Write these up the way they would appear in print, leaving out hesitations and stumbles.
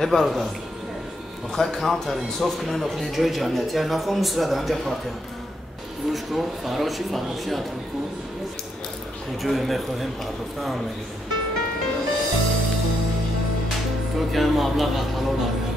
ای برادر میخوای کمتر انصاف کنن اپنی جای جمعیتی ها نخواه مصرد همجا پارتی ها گوش کن فراشی فراشی اتم کن کجای میخواهیم پرداخته هم میگیریم تو که این مبلغ حلال نگرد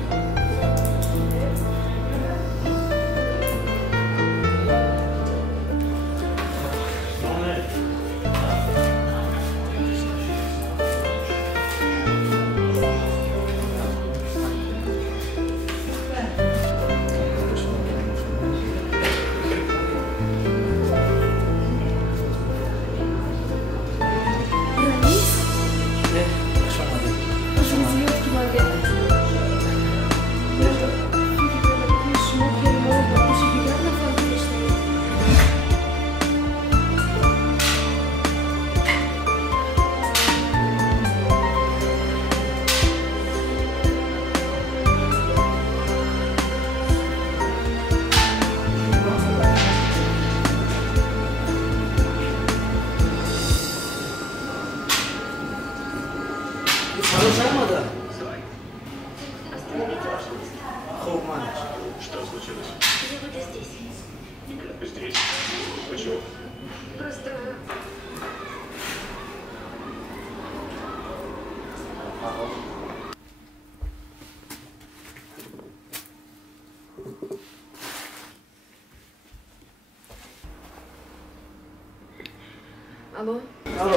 الو الو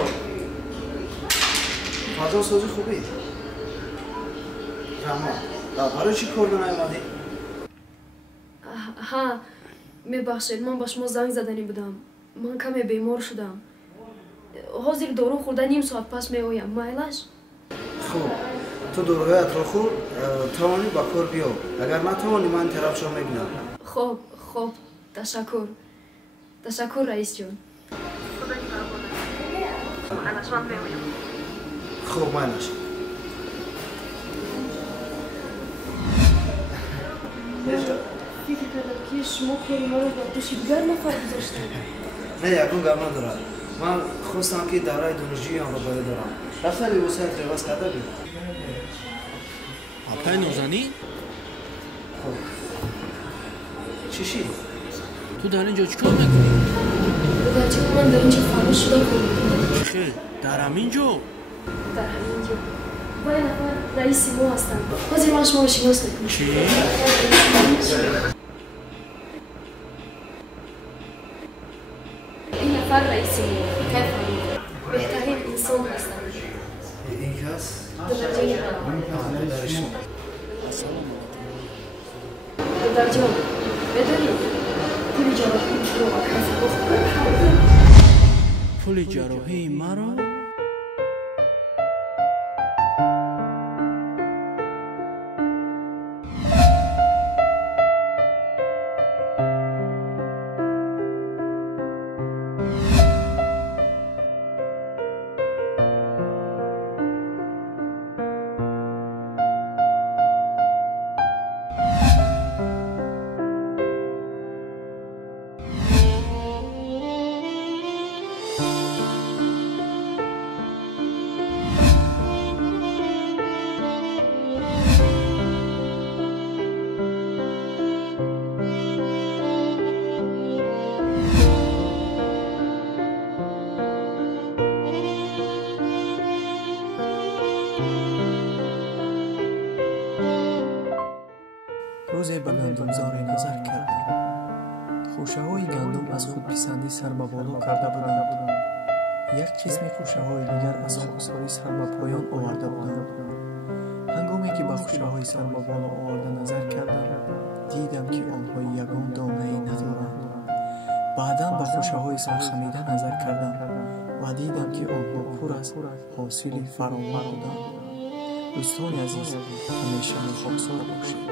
فضا سازی خوبی؟ رما برای چی کردن ایمادی؟ ها میبخشید من با شما زنگ زدنی بودم من کمی بیمار شدم حاضر دارو خورده نیم ساعت پس میآیم مایلش خوب تو داروهایت را خور توانی با کار بیا اگر نتوانی من طرف شما میبینم خوب تشکر رئیس جان خوب مایلش فکر کردم که شما خیلی ما رو با دوشی دیگر نفر گذاشتید نه یکون گرم ندارد من خواستم که دوره دانشجویی آن را باید دارم رفتن لباسایت رو عوض کرده بید اپای نازنین؟ خوب چی؟ تو در اینجا چیکار میکنی؟ بچه من در اینجا فرار شده کنم خیلی در همینجا؟ در همینجا با این نفر رئیس ما هستن حاضر من شما رو شناس نکنم چی؟ این نفر رئیس ما بهترین انسان هستن این کس؟ دادر جان بدونید پول جراحی رو کسی بخورد پول جراحی مرا؟ روزی به گندمزاری نظر کردم. خوشه‌های گندم از خودپسندی سر به بالا کرده بودند. یک قسم خوشه‌های دیگر از خاکساری سر به پایان آورده بودند. هنگامی که به خوشه‌های سر به بالا آورده نظر کردم، دیدم که آنها یگان دانه‌ای ندارند. بعداً به خوشه‌های سر خمیده نظر کردم و دیدم که آنها پر از حاصل فراوان بودند. دوستان عزیز، همیشه خاکسار باشید.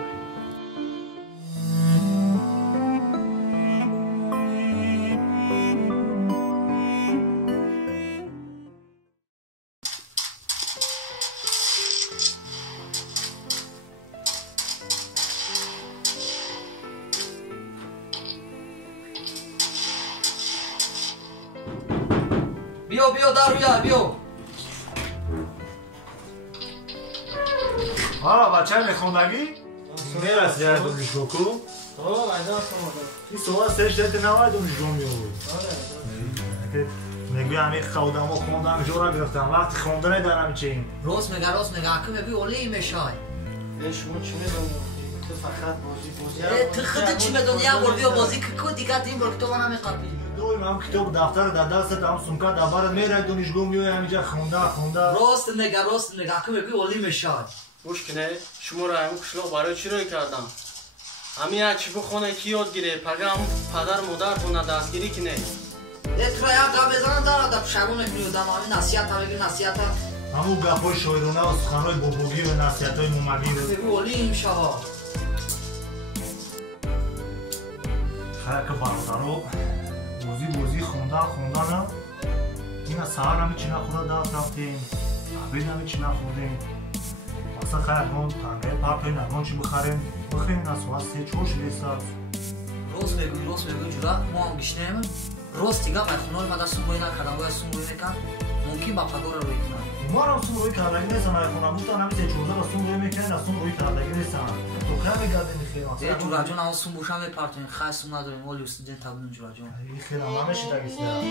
بیا بیا در بیا بیا ها بچه میخوندگی؟ میرسی جای دانشگاه کو؟ این سوال سرش دلت نوای دانشگاه میوید میگوی همین خودم و خوندم جورا گرفتم وقتی خوندن دارم چین راست میگه اکو میگوی اولی میشای شما چی میدونی؟ تو فقط بازی تو خودت چی میدونی یه بار بیا بازی که دیگه این بار کتاب همین قبلی دویم هم کتاب دفتر در دستت هم سمکه در بارت میره دانشگاه میوی همینجا خونده راست میگه اکو میگوی اولی میشای مشکنه شما را همون کشلاق برای چی روی کردم همین چی بخونه کی یاد گیره پگه همون پدر مادر خونه دستگیری کنه اترا یا گا بزنن دارد در شبون میودم همین نصیحت هم بگیر نصیحت هم همون گپای شاعرانه و سخنهای بابوگی و نصیحتهای مومگی بگو اولی میشای خیلی که برادرو بازی خوندن این از سهر همین چی نخورده دست رفتیم عبید همین چی نخوردیم اصلا خیلی اگران تنگه پرپین اگران چی بخریم بخیرین از سوال 3-4 شلیست هست راست میگوی جورا ما هم گشنیم راست دیگه خونال ما دستون روی نکردم باید سون روی میکن ممکن با پدار روی کنن ما هم سون روی کردگی نیستن اگه خونم بودن همین 3-14 با سون روی میکنن از سون روی کردگی نیستن تو که میگردیم میخیریم جورا جون هم سون بوشم میپرتونیم خیلی سون نداریم ولی استودنت تبودیم جورا جون این خیلی هم نمیشه دگیست برم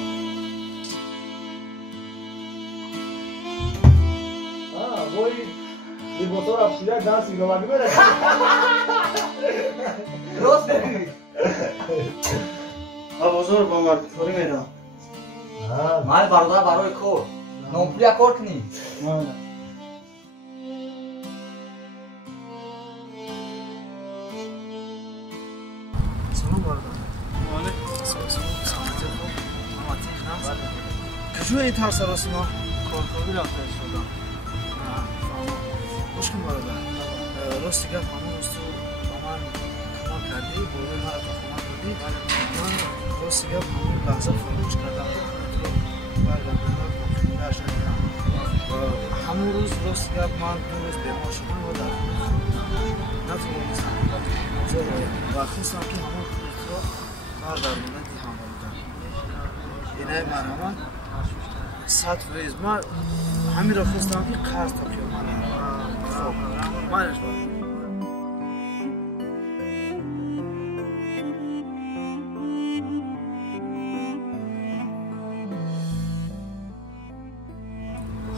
بای لیبوتور افشیده دست میگوگی بره راست میگوی بازار با مرد کاری میرم مال برادر برای کار نوپلیا کار کنی سلام برادر کجا این ترس راست ما کارکاری رفته شدم خوش کن برادر راستی گفت همون روز تو با من کمال کردی بوده مرا تو کمال کردی من راستی گفت همون لحظه فراموش کردم همون روز راستی گفت من 2 روز بیمار شدم و در نتونستم و خواستم که همون خود را هر درمانتی حمل بودم اینه مرحمت 100 فیز من همین را خواستم که قرض تا که منش باید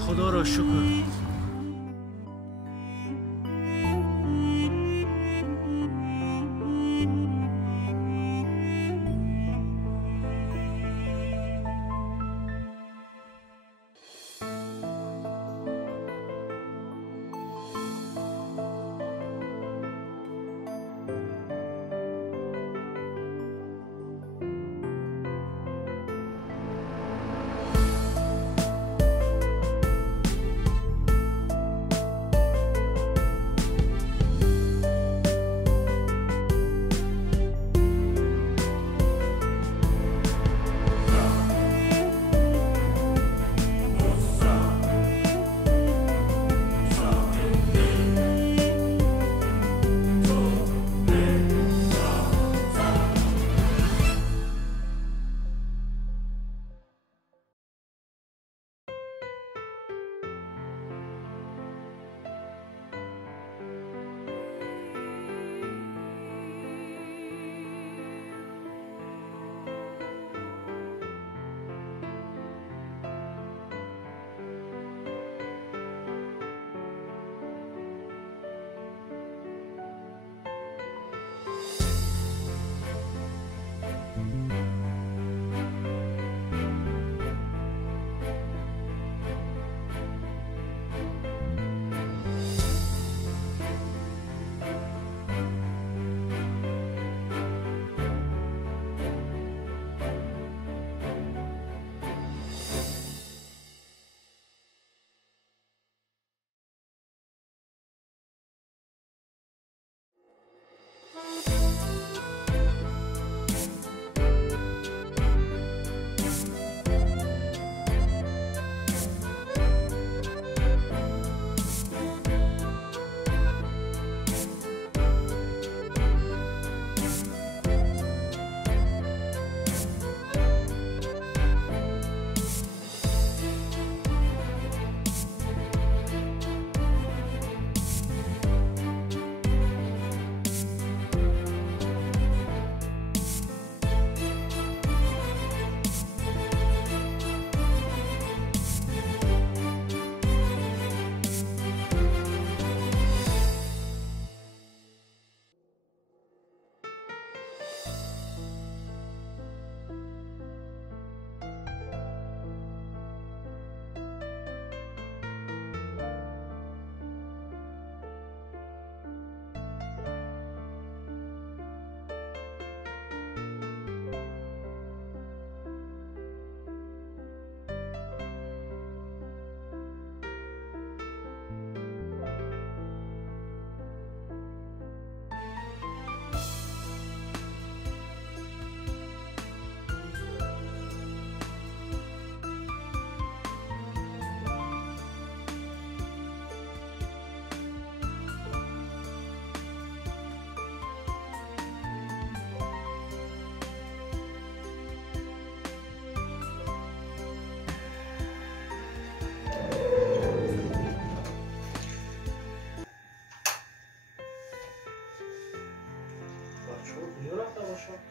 خدا را شکر باشم.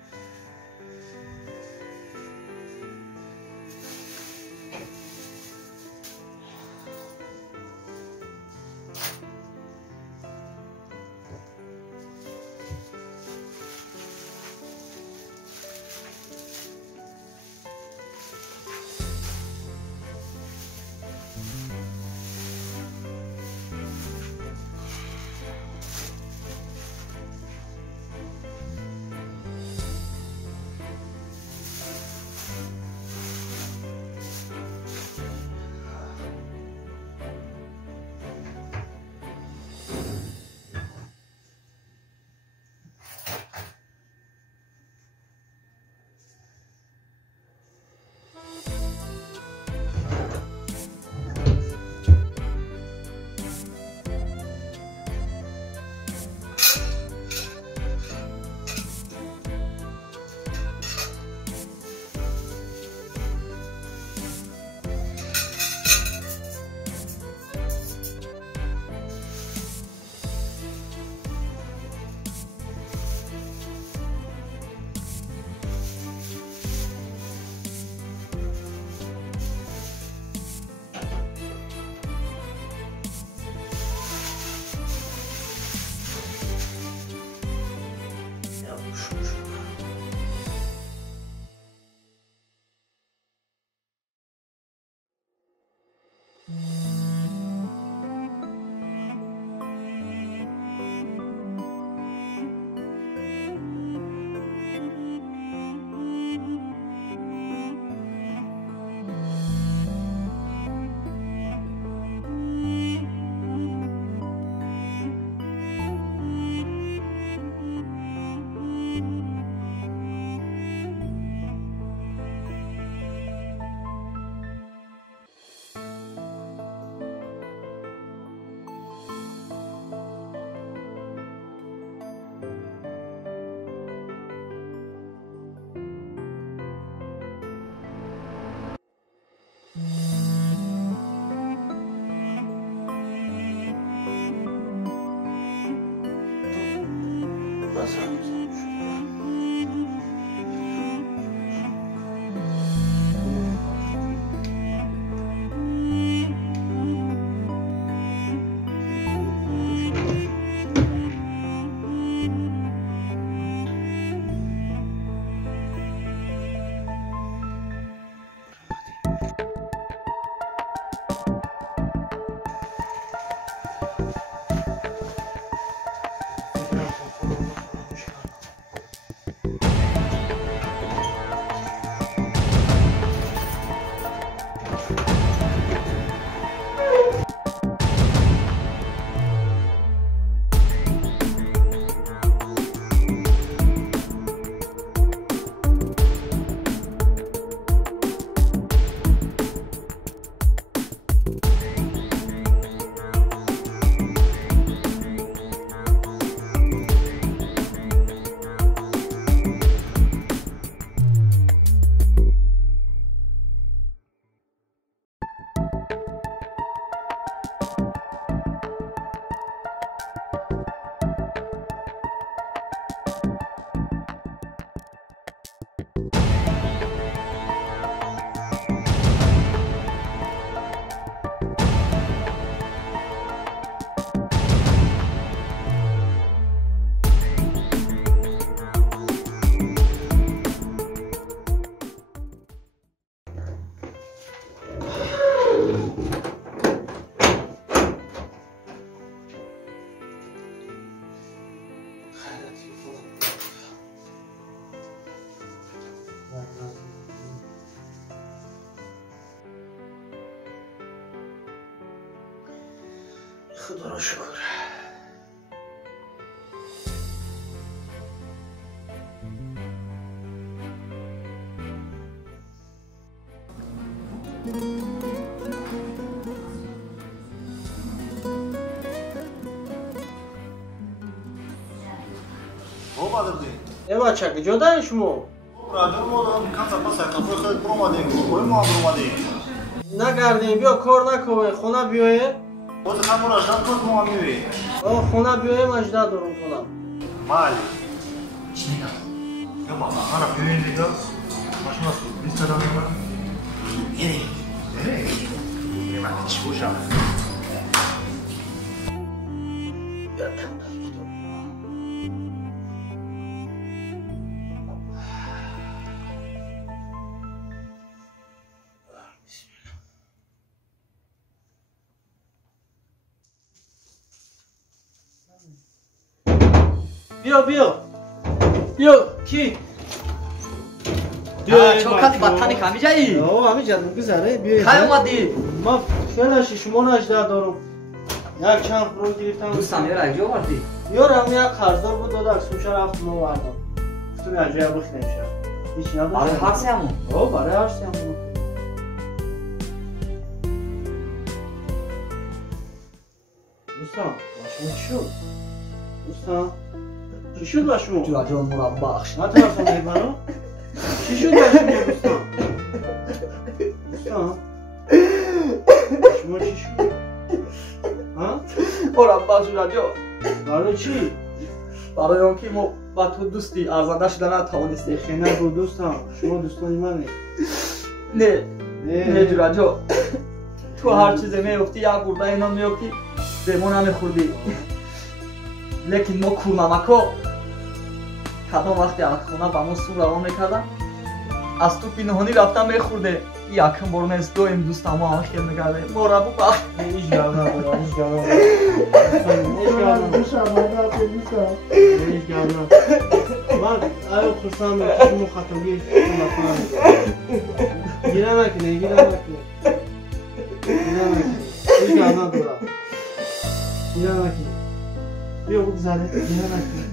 خدا را شکر. ای بچه کجا شما؟ نگردیم بیا کار نکنه خونه بیایه خونه بیایه مجده دارم کنم چی نگم؟ یا بابا آره بیاین دیگه ماشین است بیست تا دارم من چی باشم بیا کی؟ چوکات بطنی کمی جایی؟ آه همین جد میگذره بیا خیلی اومدی؟ ما فعلا شما 18 دارم یک چند فرو گرفتم دوستم یه رنگی آوردی؟ یارم یک قرضدار بود داد اکسوم رفت ما بردم گفتم یک جای بخ نمیشه هیچ نبود برای هرسی همون؟ آه برای هرسی همون دوستان باشون چی شد؟ دوستان چی شد باشون؟ جورا جان مرا بخش نه طرف هم منو؟ چی شد باشون دوستان؟ دوستان شما چی شد؟ ها؟ مرا بخش جورا جان برای چی؟ برای اون که ما با تو دوستی ارزنده شدن توانستی خیلی نگو دوستان شما دوستانی منه نه جورا جان تو هر چیزی میفتی یک گرده اینا میفتی به ما نمیخوردی لیکن ما کورنمکا کدام وقتی از خونه با ما سو روان میکردن از تو پنهانی رفتن میخورده یکم بار نیست دویم دوست ما همه خیلی میگرده ما را ببخش هیچ گرد ندارم هیچ گرد ندارم هیچ گرد ندارم من آیا خرسان شما خطاگی گیره نکنه هیچ گرد ندارم گیره نکنه بیا بگذاره گیره نکنه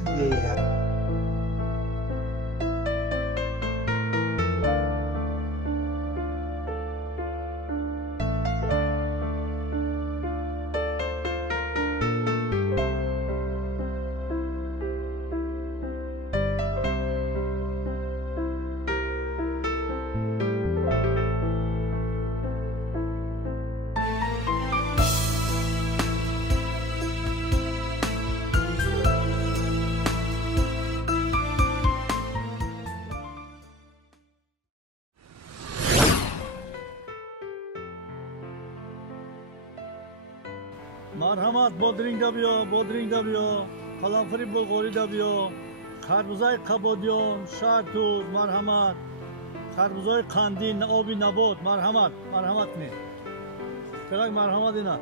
مرحمت بادرینگ دا بیا قلنفری بلغاری دا بیا خربوزای قبادیان شرطوز مرحمت خربوزای قندی آبی نبات مرحمت نه چرا مرحمت اینا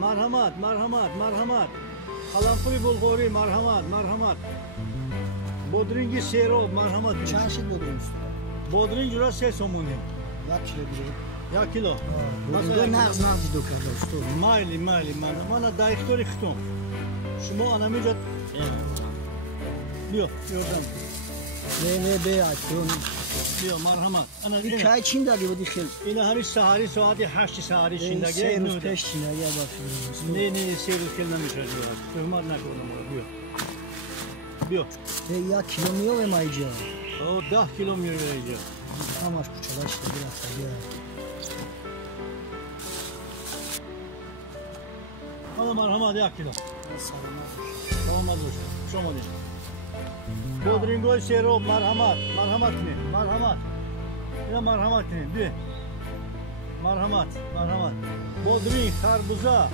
مرحمت قلنفری بلغاری مرحمت بادرینگی سیراب مرحمت چند شد بادرینگ جورا 3 سومونی 1 کیلو دیگه 1 کیلو مثلا نغز دو کرده مایلی من دایختوری ختم شما آنمی جد بیا نه بیا اکرون بیا مرحمت این که چین دادی بودی خیلی این همی سهاری ساعت 8 سهاری شیندگی 3 روز پیش چینگی باشید نه 3 روز کل نمیشه تهمت نکنم بیا 1 کیلو میوه ما اینجا 10 کیلو میوه اینجا همش کوچلاش دیگه حالا مرحمت 1 کیلو سلامت باشه شما دید بادرینگوی سیروب مرحمت اینا مرحمت کنید بیا مرحمت بادرینگ خربوزه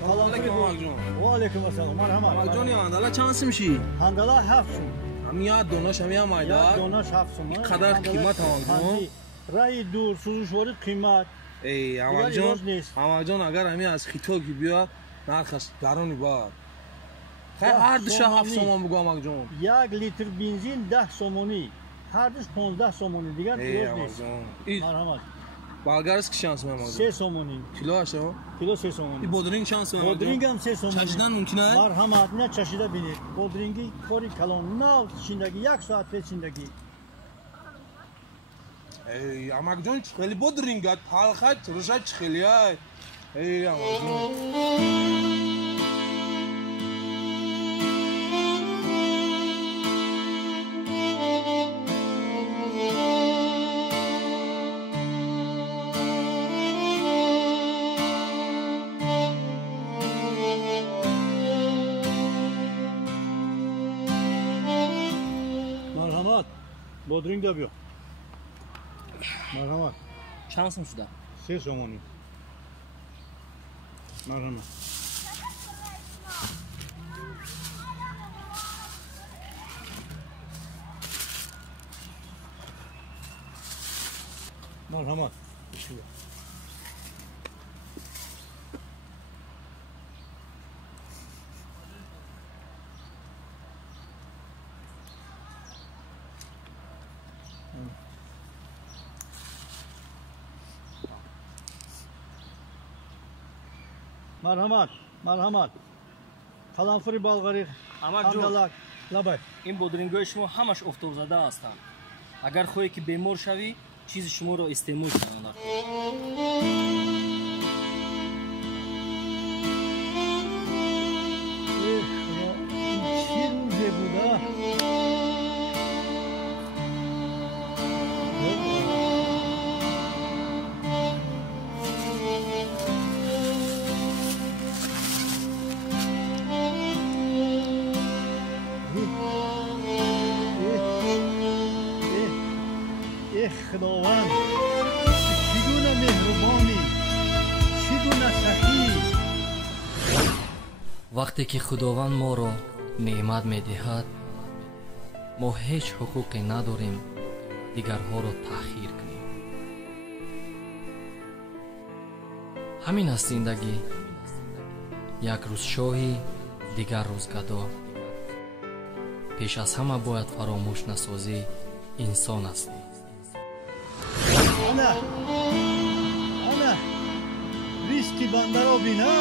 سلام علیکم آقا جون. و علیکم السلام مرحمت آقا جون هندلا چند میشی؟ هندلا 7 سوم همیا دوناش همیا مایدار دوناش 7 سوم قدر قیمت آقا جون رای دور سوزشواری قیمت ای آقا جون اگر همیا از خیتوگی بیاد نرخش گرونی باد خیلی هر دوش 7 سوم بگو آقا جون 1 لیتر بنزین 10 سومونی هر دوش 15 سومونی دیگر درست نیست مرحمت بالگارس کی شانس میام 3 سومونی کیلوشو کیلو 3 سومونی این بودرینگ شانس میام بودرینگ هم 3 سومونی چشیدن ممکنه مرحمت نه چشیده بینید بودرینگی کاری کلان نه شیندگی 1 ساعت پیش شیندگی ای آقا جون خیلی بودرینگات حالخات روشا خیلی ای آقا جون бодринг да биё. Марҳамат. چند سم شده؟ 3 сомонӣ. Марҳамат. Марҳамат. Марҳамат. Қаламфури Болғарӣ. Амакҷон, лабай. این بودرینگ‌های شما همش آفتاب زده هستند. اگر خواهی که بیمار شوی، چیز شما را استعمال کنند. چی روزه بوده؟ خداوند چگونه مهربانی چگونه سخی وقتی که خداوند ما را نعمت می‌دهد ما هیچ حقوقی نداریم دیگرها را تأخیر کنیم. همین است زندگی، یک روز شاهی دیگر روز گدا. پیش از همه باید فراموش نسازی انسان است. ana riski bandaro bina